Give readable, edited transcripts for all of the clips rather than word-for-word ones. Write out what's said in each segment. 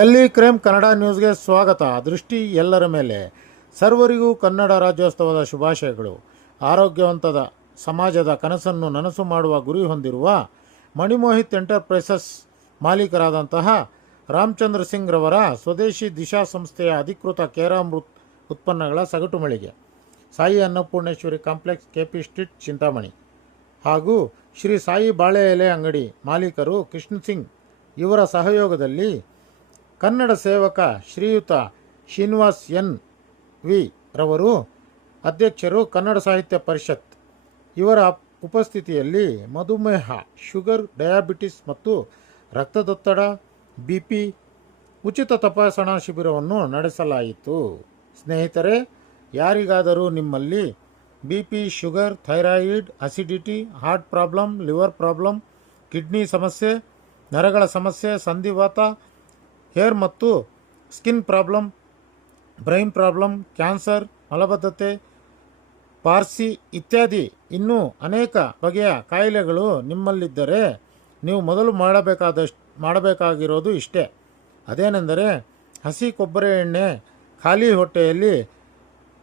Delhi crime Kannada ನ್ಯೂಸ್ಗೆ ಸ್ವಾಗತ. ದೃಷ್ಟಿ ಎಲ್ಲರ ಮೇಲೆ. ಸರ್ವರಿಗೂ ಕನ್ನಡ ರಾಜ್ಯೋತ್ಸವದ ಶುಭಾಶಯಗಳು. ಆರೋಗ್ಯವಂತದ ಸಮಾಜದ ಕನಸನ್ನು ನನಸು ಮಾಡುವ ಗುರಿ ಹೊಂದಿರುವ ಮಣಿಮೋಹಿತ್ ಎಂಟರ್ಪ್ರೈಸಸ್ ಮಾಲೀಕರಾದಂತಹ ರಾಮಚಂದ್ರ ಸಿಂಗ್ ರವರ ಸ್ವದೇಶಿ ದಿಶಾ ಸಂಸ್ಥೆಯ ಅಧಿಕೃತ ಕೇರಾಮೃತ್ ಉತ್ಪನ್ನಗಳ ಸಗಟು ಮಳಿಗೆ Sai Annapurneshwari complex, KP street, Chintamani ಹಾಗೂ ಶ್ರೀ ಸಾಯಿ ಬಾಳೆ ಎಲೆ ಅಂಗಡಿ ಮಾಲೀಕರು ಕೃಷ್ಣ ಸಿಂಗ್ ಇವರ ಸಹಯೋಗದಲ್ಲಿ ಕನ್ನಡ ಸೇವಕ ಶ್ರೀಯುತ ಶ್ರೀನಿವಾಸ್ ಎನ್ ವಿ ರವರು, ಅಧ್ಯಕ್ಷರು, ಕನ್ನಡ ಸಾಹಿತ್ಯ ಪರಿಷತ್ ಇವರ ಉಪಸ್ಥಿತಿಯಲ್ಲಿ ಮಧುಮೇಹ, ಶುಗರ್, ಡಯಾಬಿಟಿಸ್ ಮತ್ತು ರಕ್ತದೊತ್ತಡ, BP ಉಚಿತ ತಪಾಸಣಾ ಶಿಬಿರವನ್ನು ನಡೆಸಲಾಯಿತು. ಸ್ನೇಹಿತರೆ, ಯಾರಿಗಾದರೂ ನಿಮ್ಮಲ್ಲಿ BP, sugar, thyroid, acidity, heart problem, liver problem, kidney ಸಮಸ್ಯೆ, ನರಗಳ ಸಮಸ್ಯೆ, ಸಂಧಿವಾತ, ಹೇರ್ ಮತ್ತು skin problem, brain problem, cancer, ಮಲಬದ್ಧತೆ, ಪಾರ್ಸಿ ಇತ್ಯಾದಿ ಇನ್ನೂ ಅನೇಕ ಬಗೆಯ ಕಾಯಿಲೆಗಳು ನಿಮ್ಮಲ್ಲಿದ್ದರೆ ನೀವು ಮೊದಲು ಮಾಡಬೇಕಾಗಿರೋದು ಇಷ್ಟೇ. ಅದೇನೆಂದರೆ, ಹಸಿ ಕೊಬ್ಬರಿ ಎಣ್ಣೆ ಖಾಲಿ ಹೊಟ್ಟೆಯಲ್ಲಿ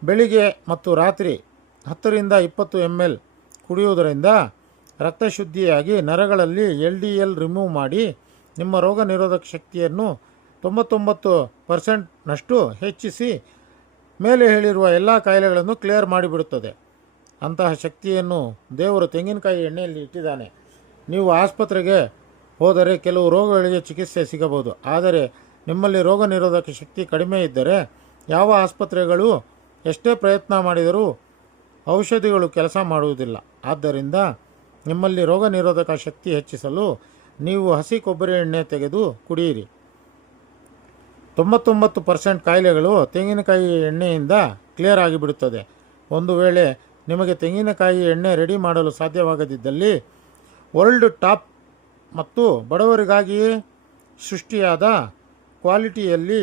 ಬೆಳಿಗ್ಗೆ ಮತ್ತು ರಾತ್ರಿ 10ರಿಂದ 20 ml ಕುಡಿಯುವುದರಿಂದ ರಕ್ತಶುದ್ಧಿಯಾಗಿ ನರಗಳಲ್ಲಿ LDL ರಿಮೂವ್ ಮಾಡಿ ನಿಮ್ಮ ರೋಗ ನಿರೋಧಕ ಶಕ್ತಿಯನ್ನು 99% ಹೆಚ್ಚಿಸಿ ಮೇಲೆ ಹೇಳಿರುವ ಎಲ್ಲ ಕಾಯಿಲೆಗಳನ್ನು ಕ್ಲಿಯರ್ ಮಾಡಿಬಿಡುತ್ತದೆ. ಅಂತಹ ಶಕ್ತಿಯನ್ನು ದೇವರು ತೆಂಗಿನಕಾಯಿ ಎಣ್ಣೆಯಲ್ಲಿ ಇಟ್ಟಿದ್ದಾನೆ. ನೀವು ಆಸ್ಪತ್ರೆಗೆ ಹೋದರೆ ಕೆಲವು ರೋಗಗಳಿಗೆ ಚಿಕಿತ್ಸೆ ಸಿಗಬಹುದು. ಆದರೆ ನಿಮ್ಮಲ್ಲಿ ರೋಗ ನಿರೋಧಕ ಶಕ್ತಿ ಕಡಿಮೆ ಇದ್ದರೆ ಯಾವ ಆಸ್ಪತ್ರೆಗಳು ಎಷ್ಟೇ ಪ್ರಯತ್ನ ಮಾಡಿದರೂ ಔಷಧಿಗಳು ಕೆಲಸ ಮಾಡುವುದಿಲ್ಲ. ಆದ್ದರಿಂದ ನಿಮ್ಮಲ್ಲಿ ರೋಗ ನಿರೋಧಕ ಶಕ್ತಿ ಹೆಚ್ಚಿಸಲು ನೀವು ಹಸಿ ಕೊಬ್ಬರಿ ಎಣ್ಣೆ ತೆಗೆದು ಕುಡಿಯಿರಿ. 99% ಕಾಯಿಲೆಗಳು ತೆಂಗಿನಕಾಯಿ ಎಣ್ಣೆಯಿಂದ ಕ್ಲಿಯರ್ ಆಗಿಬಿಡುತ್ತದೆ. ಒಂದು ವೇಳೆ ನಿಮಗೆ ತೆಂಗಿನಕಾಯಿ ಎಣ್ಣೆ ರೆಡಿ ಮಾಡಲು ಸಾಧ್ಯವಾಗದಿದ್ದಲ್ಲಿ ವರ್ಲ್ಡ್ ಟಾಪ್ ಮತ್ತು ಬಡವರಿಗಾಗಿಯೇ ಸೃಷ್ಟಿಯಾದ ಕ್ವಾಲಿಟಿಯಲ್ಲಿ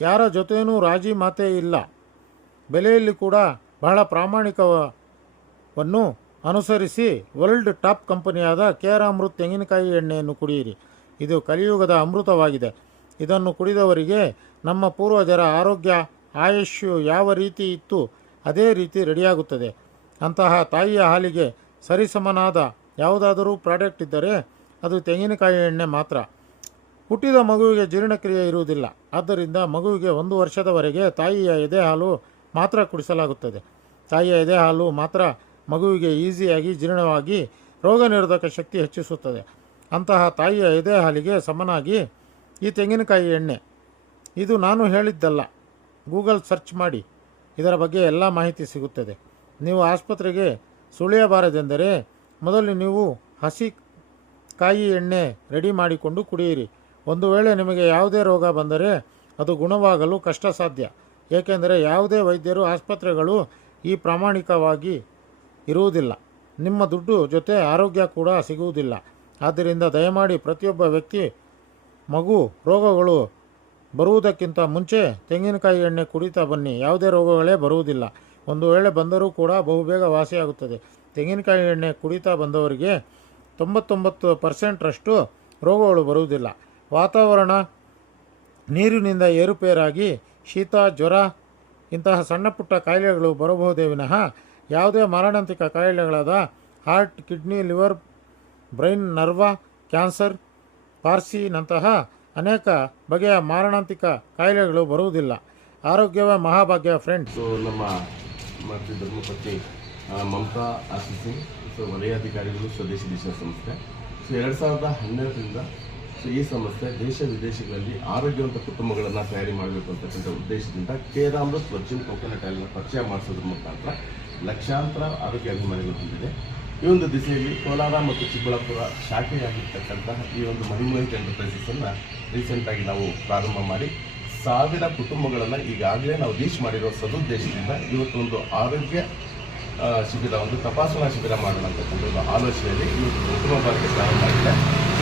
ಯಾರ ಜೊತೆಯೂ ರಾಜಿ ಮಾತೇ ಇಲ್ಲ, ಬೆಲೆಯಲ್ಲಿ ಕೂಡ ಬಹಳ ಪ್ರಾಮಾಣಿಕವನ್ನು ಅನುಸರಿಸಿ ವರ್ಲ್ಡ್ ಟಾಪ್ ಕಂಪನಿಯಾದ ಕೇರಾಮೃತ್ ತೆಂಗಿನಕಾಯಿ ಎಣ್ಣೆಯನ್ನು ಕುಡಿಯಿರಿ. ಇದು ಕಲಿಯುಗದ ಅಮೃತವಾಗಿದೆ. ಇದನ್ನು ಕುಡಿದವರಿಗೆ ನಮ್ಮ ಪೂರ್ವಜರ ಆರೋಗ್ಯ, ಆಯುಷ್ಯು ಯಾವ ರೀತಿ ಇತ್ತು ಅದೇ ರೀತಿ ರೆಡಿಯಾಗುತ್ತದೆ. ಅಂತಹ ತಾಯಿಯ ಹಾಲಿಗೆ ಸರಿಸಮನಾದ ಯಾವುದಾದರೂ ಪ್ರಾಡಕ್ಟ್ ಇದ್ದರೆ ಅದು ತೆಂಗಿನಕಾಯಿ ಎಣ್ಣೆ ಮಾತ್ರ. ಹುಟ್ಟಿದ ಮಗುವಿಗೆ ಜೀರ್ಣಕ್ರಿಯೆ ಇರುವುದಿಲ್ಲ. ಆದ್ದರಿಂದ ಮಗುವಿಗೆ 1 ವರ್ಷದವರೆಗೆ ತಾಯಿಯ ಎದೆ ಹಾಲು ಮಾತ್ರ ಕುಡಿಸಲಾಗುತ್ತದೆ. ತಾಯಿಯ ಎದೆ ಹಾಲು ಮಾತ್ರ ಮಗುವಿಗೆ ಈಸಿಯಾಗಿ ಜೀರ್ಣವಾಗಿ ರೋಗ ನಿರೋಧಕ ಶಕ್ತಿ ಹೆಚ್ಚಿಸುತ್ತದೆ. ಅಂತಹ ತಾಯಿಯ ಎದೆ ಹಾಲಿಗೆ ಸಮನಾಗಿ ಈ ತೆಂಗಿನಕಾಯಿ ಎಣ್ಣೆ. ಇದು ನಾನು ಹೇಳಿದ್ದಲ್ಲ, ಗೂಗಲ್ ಸರ್ಚ್ ಮಾಡಿ, ಇದರ ಬಗ್ಗೆ ಎಲ್ಲ ಮಾಹಿತಿ ಸಿಗುತ್ತದೆ. ನೀವು ಆಸ್ಪತ್ರೆಗೆ ಸುಳಿಯಬಾರದೆಂದರೆ ಮೊದಲು ನೀವು ಹಸಿ ಕಾಯಿ ಎಣ್ಣೆ ರೆಡಿ ಮಾಡಿಕೊಂಡು ಕುಡಿಯಿರಿ. ಒಂದು ವೇಳೆ ನಿಮಗೆ ಯಾವುದೇ ರೋಗ ಬಂದರೆ ಅದು ಗುಣವಾಗಲು ಕಷ್ಟ ಸಾಧ್ಯ. ಏಕೆಂದರೆ ಯಾವುದೇ ವೈದ್ಯರು, ಆಸ್ಪತ್ರೆಗಳು ಈ ಪ್ರಾಮಾಣಿಕವಾಗಿ ಇರುವುದಿಲ್ಲ. ನಿಮ್ಮ ದುಡ್ಡು ಜೊತೆ ಆರೋಗ್ಯ ಕೂಡ ಸಿಗುವುದಿಲ್ಲ. ಆದ್ದರಿಂದ ದಯಮಾಡಿ ಪ್ರತಿಯೊಬ್ಬ ವ್ಯಕ್ತಿ ಮಗು ರೋಗಗಳು ಬರುವುದಕ್ಕಿಂತ ಮುಂಚೆ ತೆಂಗಿನಕಾಯಿ ಎಣ್ಣೆ ಕುಡಿತಾ ಬನ್ನಿ. ಯಾವುದೇ ರೋಗಗಳೇ ಬರುವುದಿಲ್ಲ. ಒಂದು ವೇಳೆ ಬಂದರೂ ಕೂಡ ಬಹುಬೇಗ ವಾಸಿಯಾಗುತ್ತದೆ. ತೆಂಗಿನಕಾಯಿ ಎಣ್ಣೆ ಕುಡಿತಾ ಬಂದವರಿಗೆ 99% ರೋಗಗಳು ಬರುವುದಿಲ್ಲ. ವಾತಾವರಣ, ನೀರಿನಿಂದ ಏರುಪೇರಾಗಿ ಶೀತ, ಜ್ವರ ಇಂತಹ ಸಣ್ಣ ಪುಟ್ಟ ಕಾಯಿಲೆಗಳು ಬರಬಹುದೇ ವಿನಃ ಯಾವುದೇ ಮಾರಣಾಂತಿಕ ಕಾಯಿಲೆಗಳಾದ heart, kidney, liver, brain, nerve, cancer, ಪಾರ್ಸಿನಂತಹ ಅನೇಕ ಬಗೆಯ ಮಾರಣಾಂತಿಕ ಕಾಯಿಲೆಗಳು ಬರುವುದಿಲ್ಲ. ಆರೋಗ್ಯವೇ ಮಹಾಭಾಗ್ಯ ಫ್ರೆಂಡ್ಸ್. ನಮ್ಮ ಮಾತೃ ಧರ್ಮಪತ್ನಿ ಮಮತಾ ಆಶಿಸಿಂಗ್, ವಲಯಾಧಿಕಾರಿಗಳು, ಸ್ವದೇಶಿ ದಿಶಾ ಸಂಸ್ಥೆ. 2012ರಿಂದ ಈ ಸಂಸ್ಥೆ ದೇಶ ವಿದೇಶಗಳಲ್ಲಿ ಆರೋಗ್ಯವಂತ ಕುಟುಂಬಗಳನ್ನು ತಯಾರಿ ಮಾಡಬೇಕು ಅಂತಕ್ಕಂಥ ಉದ್ದೇಶದಿಂದ ಕೇರಾಮೃತ್ ವರ್ಜಿನ್ ಕೋಕೋನಟ್ ಆಯಿಲ್ನ ಪರಿಚಯ ಮಾಡಿಸೋದ್ರ ಮುಖಾಂತರ ಲಕ್ಷಾಂತರ ಆರೋಗ್ಯ ಅಭಿಮಾನಿಗಳು ಹೊಂದಿದೆ. ಈ ಒಂದು ದಿಸೆಯಲ್ಲಿ ಕೋಲಾರ ಮತ್ತು ಚಿಕ್ಕಬಳ್ಳಾಪುರ ಶಾಖೆಯಾಗಿರ್ತಕ್ಕಂತಹ ಈ ಒಂದು ಮಣಿಮೋಹಿತ್ ಎಂಟರ್ಪ್ರೈಸಸನ್ನು ರೀಸೆಂಟಾಗಿ ನಾವು ಪ್ರಾರಂಭ ಮಾಡಿ 1000 ಕುಟುಂಬಗಳನ್ನು ಈಗಾಗಲೇ ನಾವು ರೀಚ್ ಮಾಡಿರೋ ಸದುದ್ದೇಶದಿಂದ ಇವತ್ತು ಒಂದು ಆರೋಗ್ಯ ಶಿಬಿರ, ಒಂದು ತಪಾಸಣಾ ಶಿಬಿರ ಮಾಡೋಣ ಅಂತಕ್ಕಂಥ ಒಂದು ಆಲೋಚನೆಯಲ್ಲಿ ಇವತ್ತು ಉತ್ತಮ ಭಾರತ ಪ್ರಾರಂಭ ಆಗಿದೆ.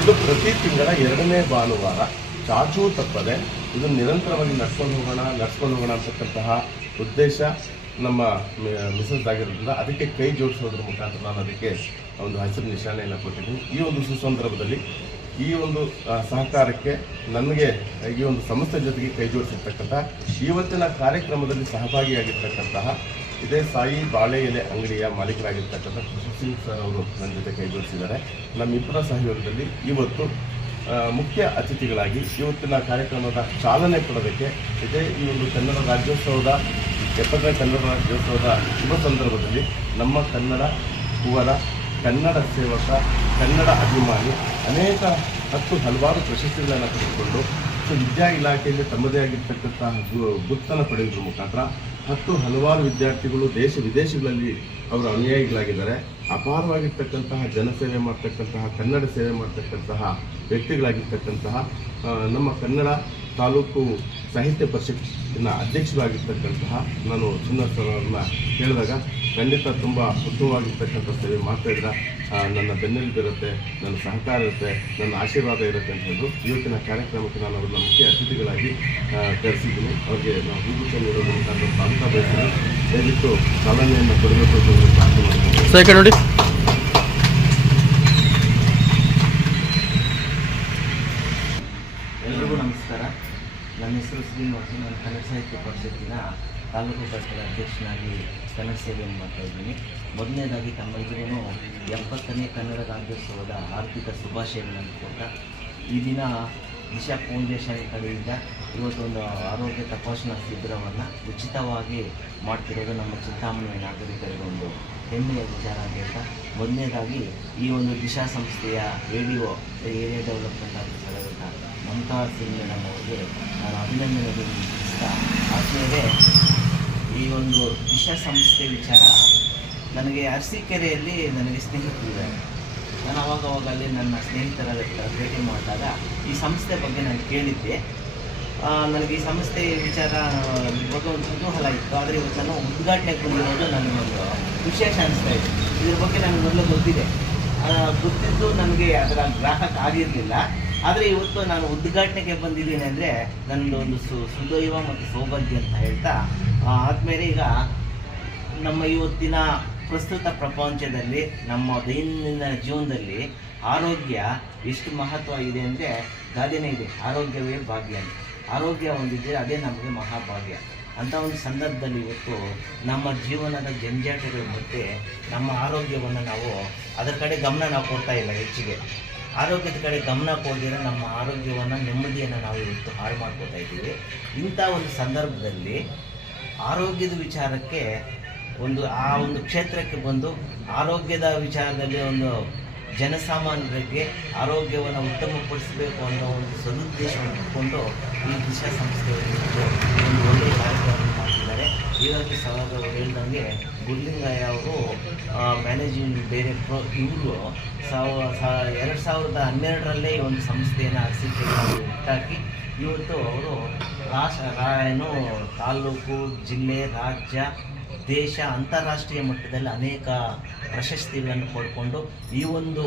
ಇದು ಪ್ರತಿ ತಿಂಗಳ 2ನೇ ಭಾನುವಾರ ಚಾಚೂ ತಪ್ಪದೆ ಇದು ನಿರಂತರವಾಗಿ ನಡ್ಸ್ಕೊಂಡು ಹೋಗೋಣ ಅಂತಕ್ಕಂತಹ ಉದ್ದೇಶ ನಮ್ಮ ಮಿಸಸ್ ಆಗಿರೋದ್ರಿಂದ ಅದಕ್ಕೆ ಕೈ ಜೋಡಿಸೋದ್ರ ಮುಖಾಂತರ ನಾನು ಅದಕ್ಕೆ ಒಂದು ಹಸಿರು ನಿಶಾನೆಯನ್ನು ಕೊಟ್ಟಿದ್ದೀನಿ. ಈ ಒಂದು ಸುಸಂದರ್ಭದಲ್ಲಿ ಈ ಒಂದು ಸಹಕಾರಕ್ಕೆ ನನಗೆ ಈ ಒಂದು ಸಂಸ್ಥೆ ಜೊತೆಗೆ ಕೈ ಜೋಡಿಸಿರ್ತಕ್ಕಂಥ ಇವತ್ತಿನ ಕಾರ್ಯಕ್ರಮದಲ್ಲಿ ಸಹಭಾಗಿಯಾಗಿರ್ತಕ್ಕಂತಹ ಇದೇ ಸಾಯಿ ಬಾಳೆ ಎಲೆ ಅಂಗಡಿಯ ಮಾಲೀಕರಾಗಿರ್ತಕ್ಕಂಥ ಕೃಷಿ ಸಿಂಗ್ ಸರ್ ಅವರು ನನ್ನ ಜೊತೆ ಕೈ ಜೋಡಿಸಿದ್ದಾರೆ. ನಮ್ಮಿಬ್ಬರ ಸಹಯೋಗದಲ್ಲಿ ಇವತ್ತು ಮುಖ್ಯ ಅತಿಥಿಗಳಾಗಿ ಇವತ್ತಿನ ಕಾರ್ಯಕ್ರಮದ ಚಾಲನೆ ಕೊಡೋದಕ್ಕೆ ಇದೇ ಈ ಒಂದು ಕನ್ನಡ ರಾಜ್ಯೋತ್ಸವದ 70ನೇ ಕನ್ನಡ ರಾಜ್ಯೋತ್ಸವದ ಶುಭ ಸಂದರ್ಭದಲ್ಲಿ ನಮ್ಮ ಕನ್ನಡ ಕುವರ, ಕನ್ನಡ ಸೇವಕ, ಕನ್ನಡ ಅಭಿಮಾನಿ ಅನೇಕ ಹಲವಾರು ಪ್ರಶಸ್ತಿಗಳನ್ನು ಪಡೆದುಕೊಂಡು ವಿದ್ಯಾ ಇಲಾಖೆಯಲ್ಲಿ ತಮ್ಮದೇ ಆಗಿರ್ತಕ್ಕಂತಹ ಗುರ್ತನ್ನು ಪಡೆಯುವುದರ ಮುಖಾಂತರ ಹಲವಾರು ವಿದ್ಯಾರ್ಥಿಗಳು ದೇಶ ವಿದೇಶಗಳಲ್ಲಿ ಅವರ ಅನುಯಾಯಿಗಳಾಗಿದ್ದಾರೆ. ಅಪಾರವಾಗಿರ್ತಕ್ಕಂತಹ ಜನಸೇವೆ ಮಾಡ್ತಕ್ಕಂತಹ, ಕನ್ನಡ ಸೇವೆ ಮಾಡ್ತಕ್ಕಂತಹ ವ್ಯಕ್ತಿಗಳಾಗಿರ್ತಕ್ಕಂತಹ ನಮ್ಮ ಕನ್ನಡ ತಾಲೂಕು ಸಾಹಿತ್ಯ ಪರಿಷತ್ತಿನ ಅಧ್ಯಕ್ಷರಾಗಿರ್ತಕ್ಕಂತಹ ನಾನು ಚಿನ್ನರ್ ಸರ್ ಅವ್ರನ್ನ ಕೇಳಿದಾಗ ಖಂಡಿತ ತುಂಬ ಉತ್ತಮವಾಗಿರ್ತಕ್ಕಂಥ ಸೇವೆ ಮಾಡ್ತಾಯಿದ್ರೆ ನನ್ನ ಬೆನ್ನೆಲುಬಿರುತ್ತೆ, ನನ್ನ ಸಹಕಾರ ಇರುತ್ತೆ, ನನ್ನ ಆಶೀರ್ವಾದ ಇರುತ್ತೆ ಅಂತ ಹೇಳಿದ್ರು. ಇವತ್ತಿನ ಕಾರ್ಯಕ್ರಮಕ್ಕೆ ನಾನು ಅವ್ರನ್ನ ಮುಖ್ಯ ಅತಿಥಿಗಳಾಗಿ ಕರೆಸಿದ್ದೀನಿ. ಅವ್ರಿಗೆ ನಾವು ಹೂಗುಚ್ಛ ನೀಡೋದ್ರ ಮುಖಾಂತರ ಸ್ವಾಗತ ಬಯಸ್ತೀನಿ. ದಯವಿಟ್ಟು ಚಾಲನೆಯನ್ನು ಕೊಡಬೇಕು ಅಂತ ಪ್ರಾರ್ಥನೆ ಮಾಡ್ತೀನಿ. ನೋಡಿ ಎಲ್ರಿಗೂ ನಮಸ್ಕಾರ. ನನ್ನ ಹೆಸರು ಶ್ರೀನಿವಾಸ. ನಾನು ಕನ್ನಡ ಸಾಹಿತ್ಯ ಪರಿಷತ್ತಿನ ತಾಲೂಕು ಘಟಕದ ಅಧ್ಯಕ್ಷನಾಗಿ ಕನ್ನಡ ಸೇವೆಯನ್ನು ಮಾಡ್ತಾಯಿದ್ದೀನಿ. ಮೊದಲನೇದಾಗಿ ತಮ್ಮೆಲ್ಲರಿಗೂ 70ನೇ ಕನ್ನಡ ರಾಜ್ಯೋತ್ಸವದ ಆರ್ಥಿಕ ಶುಭಾಶಯಗಳನ್ನು ಕೊಟ್ಟ ಈ ದಿನ ದಿಶಾ ಫೌಂಡೇಶನ್ ಕಡೆಯಿಂದ ಇವತ್ತೊಂದು ಆರೋಗ್ಯ ತಪಾಸಣಾ ಶಿಬಿರವನ್ನು ಉಚಿತವಾಗಿ ಮಾಡ್ತಿರೋದು ನಮ್ಮ ಚಿಂತಾಮಣಿಯ ನಾಗರಿಕರಿಗೆ ಒಂದು ಹೆಮ್ಮೆಯ ವಿಚಾರ ಅಂತ ಹೇಳ್ತಾ, ಮೊದಲನೇದಾಗಿ ಈ ಒಂದು ದಿಶಾ ಸಂಸ್ಥೆಯ ADO ಏರಿಯಾ ಡೆವಲಪ್ಮೆಂಟ್ ಆಫೀಸರಾದಂಥ ಮಮತಾ ಸಿಂಗ್ ಮೇಡಮ್ ಅವರಿಗೆ ನಾನು ಅಭಿನಂದನೆಗಳನ್ನು ತಿಳಿಸ್ತಾ, ಆದಮೇಲೆ ಈ ಒಂದು ದಿಶಾ ಸಂಸ್ಥೆ ವಿಚಾರ ನನಗೆ ಅರಸೀಕೆರೆಯಲ್ಲಿ ನನಗೆ ಸ್ನೇಹಿತರಿದ್ದಾರೆ. ನಾನು ಅವಾಗ ಅಲ್ಲಿ ನನ್ನ ಸ್ನೇಹಿತರ ಭೇಟಿ ಮಾಡಿದಾಗ ಈ ಸಂಸ್ಥೆ ಬಗ್ಗೆ ನಾನು ಕೇಳಿದ್ದೆ. ನನಗೆ ಈ ಸಂಸ್ಥೆ ವಿಚಾರ ಬಗ್ಗೆ ಒಂದು ಕುತೂಹಲ ಇತ್ತು. ಆದರೆ ಇವತ್ತು ನಾನು ಉದ್ಘಾಟನೆಗೆ ಬಂದಿರೋದು ನನಗೊಂದು ವಿಶೇಷ ಅನಿಸ್ತಾ ಇದೆ. ಇದ್ರ ಬಗ್ಗೆ ನನಗೆ ಮೊದಲು ಗೊತ್ತಿದ್ದು ನನಗೆ ಅದರ ಗ್ರಾಹಕ ಆಗಿರಲಿಲ್ಲ. ಆದರೆ ಇವತ್ತು ನಾನು ಉದ್ಘಾಟನೆಗೆ ಬಂದಿದ್ದೀನಿ ಅಂದರೆ ನನ್ನದು ಒಂದು ಸುದೈವ ಮತ್ತು ಸೌಭಾಗ್ಯ ಅಂತ ಹೇಳ್ತಾ, ಆದಮೇಲೆ ಈಗ ನಮ್ಮ ಇವತ್ತಿನ ಪ್ರಸ್ತುತ ಪ್ರಪಂಚದಲ್ಲಿ ನಮ್ಮ ದೈನಂದಿನ ಜೀವನದಲ್ಲಿ ಆರೋಗ್ಯ ಎಷ್ಟು ಮಹತ್ವ ಇದೆ ಅಂದರೆ ಗಾದೆನೇ ಇದೆ, ಆರೋಗ್ಯವೇ ಭಾಗ್ಯ ಅಂತ. ಆರೋಗ್ಯ ಒಂದಿದ್ದರೆ ಅದೇ ನಮಗೆ ಮಹಾಭಾಗ್ಯ. ಅಂಥ ಒಂದು ಸಂದರ್ಭದಲ್ಲಿ ಇವತ್ತು ನಮ್ಮ ಜೀವನದ ಜಂಜಾಟಗಳ ಮಧ್ಯೆ ನಮ್ಮ ಆರೋಗ್ಯವನ್ನು ನಾವು ಅದರ ಕಡೆ ಗಮನ ನಾವು ಕೊಡ್ತಾ ಇಲ್ಲ. ಹೆಚ್ಚಿಗೆ ಆರೋಗ್ಯದ ಕಡೆ ಗಮನ ಕೊಡದಿರೋ ನಮ್ಮ ಆರೋಗ್ಯವನ್ನು, ನೆಮ್ಮದಿಯನ್ನು ನಾವು ಇವತ್ತು ಹಾಳು ಮಾಡ್ಕೊತಾ ಇದ್ದೀವಿ. ಇಂಥ ಒಂದು ಸಂದರ್ಭದಲ್ಲಿ ಆರೋಗ್ಯದ ವಿಚಾರಕ್ಕೆ ಆ ಒಂದು ಕ್ಷೇತ್ರಕ್ಕೆ ಬಂದು ಆರೋಗ್ಯದ ವಿಚಾರದಲ್ಲಿ ಒಂದು ಜನಸಾಮಾನ್ಯರಿಗೆ ಆರೋಗ್ಯವನ್ನು ಉತ್ತಮಪಡಿಸಬೇಕು ಅನ್ನೋ ಒಂದು ಸದುದ್ದೇಶವನ್ನು ಇಟ್ಕೊಂಡು ಈ ದಿಶಾ ಸಂಸ್ಥೆಯಲ್ಲಿ ಒಂದು ಒಳ್ಳೆಯ ಕಾರ್ಯಕ್ರಮವನ್ನು ಮಾಡ್ತಿದ್ದಾರೆ. ಈಗಾಗಲೇ ಸರ್ ಅವರು ಹೇಳ್ದಂಗೆ ಗುರ್ಲಿಂಗಯ್ಯ ಅವರು ಮ್ಯಾನೇಜಿಂಗ್ ಡೈರೆಕ್ಟ್ರು. ಇವರು 2012ರಲ್ಲೇ ಈ ಒಂದು ಸಂಸ್ಥೆಯನ್ನು ಅರಸೀಕೆರೆಯಲ್ಲಿ ಹುಟ್ಟಾಕಿ ಇವತ್ತು ಅವರು ತಾಲೂಕು, ಜಿಲ್ಲೆ, ರಾಜ್ಯ, ದೇಶ, ಅಂತಾರಾಷ್ಟ್ರೀಯ ಮಟ್ಟದಲ್ಲಿ ಅನೇಕ ಪ್ರಶಸ್ತಿಗಳನ್ನು ಪಡ್ಕೊಂಡು ಈ ಒಂದು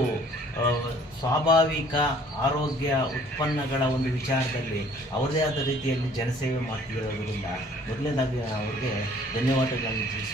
ಸ್ವಾಭಾವಿಕ ಆರೋಗ್ಯ ಉತ್ಪನ್ನಗಳ ಒಂದು ವಿಚಾರದಲ್ಲಿ ಅವರದೇ ಆದ ರೀತಿಯಲ್ಲಿ ಜನಸೇವೆ ಮಾಡ್ತಿರೋದ್ರಿಂದ ಮೊದಲನೇದಾಗಿ ಅವ್ರಿಗೆ ಧನ್ಯವಾದಗಳನ್ನು ತಿಳಿಸಿ